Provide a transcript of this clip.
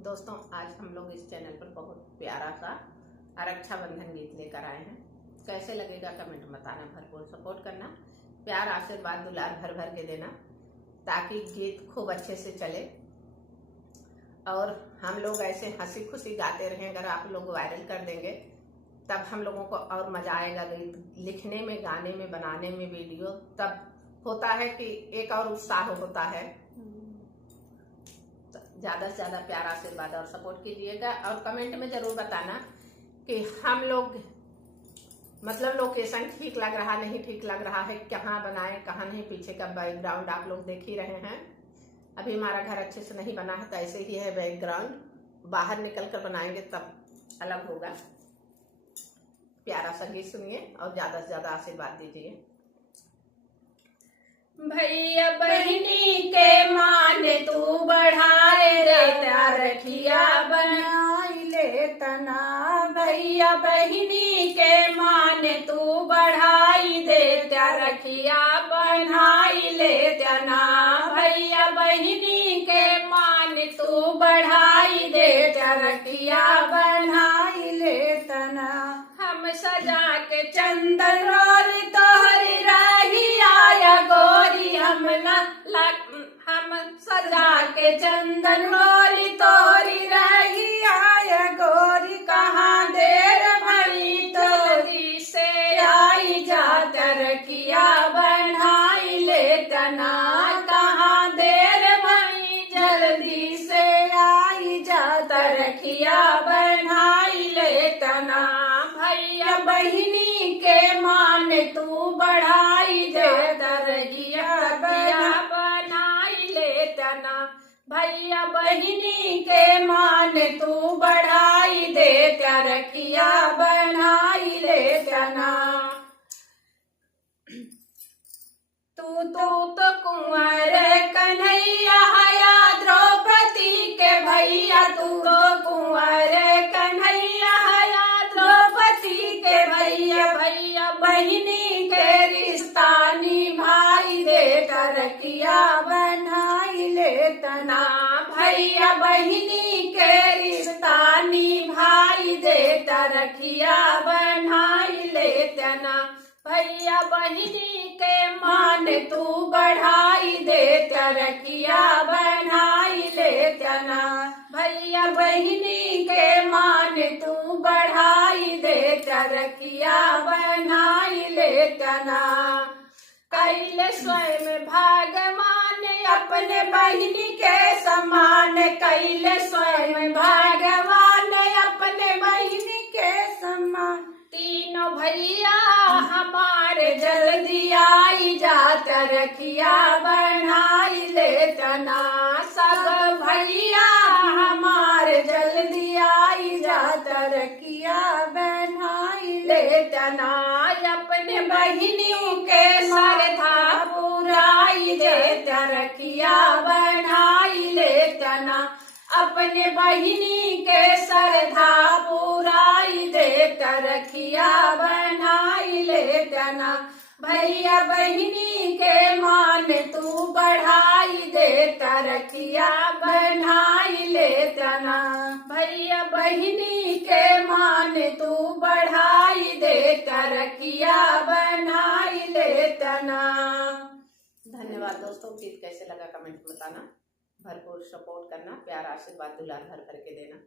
दोस्तों, आज हम लोग इस चैनल पर बहुत प्यारा सा रक्षाबंधन गीत लेकर आए हैं। कैसे लगेगा कमेंट बताना, भरपूर सपोर्ट करना, प्यार आशीर्वाद दुलार भर भर के देना ताकि गीत खूब अच्छे से चले और हम लोग ऐसे हंसी खुशी गाते रहें। अगर आप लोग वायरल कर देंगे तब हम लोगों को और मजा आएगा गीत लिखने में, गाने में, बनाने में। वीडियो तब होता है कि एक और उत्साह होता है। ज्यादा से ज्यादा प्यार आशीर्वाद और सपोर्ट कीजिएगा और कमेंट में जरूर बताना कि हम लोग मतलब लोकेशन ठीक लग रहा, नहीं ठीक लग रहा है, कहाँ बनाए कहाँ नहीं। पीछे का बैकग्राउंड आप लोग देख ही रहे हैं। अभी हमारा घर अच्छे से नहीं बना है तो ऐसे ही है बैकग्राउंड। बाहर निकल कर बनाएंगे तब अलग होगा। प्यारा सा गीत सुनिए और ज्यादा से ज्यादा आशीर्वाद दीजिए। भैया बहिनी के मान तू बढ़ाए रे, रखिया बनाई ले तना। भैया बहिनी के मान तू बढ़ाई दे, रखिया बनाई ले तना। भैया बहिनी के मान तू बढ़ाई दे, रखिया बनाई ले तना। हम सजा के चंदन रोल तोहरी रही आया गोरी, हम सजा के चंदन रोली तोहरी रही आया गोरी। कहाँ देर भरी तोरी से आई जात, रखिया बनाई ले तना। कहाँ देर भरी जल्दी से आई जात, रखिया बनाई ले तना। भैया बहिनी के मान तू बढ़ाई दे, रखिया बनाई ले तना। भैया बहिनी के मान तू बढ़ाई दे, रखिया बनाई ले तना। तू तो कुंवर कन्हैया हया द्रौपदी के भैया। तू तो कुंवर कन्हैया हया द्रौपदी के भैया। भैया बहिनी के रिश्ता निभाई दे, रखिया बनाई ले तना। भैया बहिनी के रिश्ता निभाई दे, रखिया बनाई ले तना। भैया बहिनी के मान तू बढ़ाई दे, रखिया बनाई ले तना। भैया बहिनी के मान तू बढ़ाई दे, रखिया बनाई ले तना। कैले स्वयं भगवान अपने बहिनी के समान, कैले स्वयं भगवान अपने बहिनी के समान। तीनों भैया हमारे जल्दी आई जात, रखिया बनाई ले तना। सब भैया हमारे जल्दी आई जात, रखिया बनाई ले तना। अपने बहिनियों के सरधा पुराई दे, रखिया बनाई ले तना। अपने बहिनी के सरधा पुराई दे, रखिया बनाई ले तना। भैया बहिनी के मान तू बढ़ाई दे, रखिया बनाई ले तना। भैया बहिनी के मान तू बढ़ाई दे, रखिया बनाई ले तना। धन्यवाद दोस्तों। गीत कैसे लगा कमेंट में बताना, भरपूर सपोर्ट करना, प्यार आशीर्वाद दुलार भर भर के देना।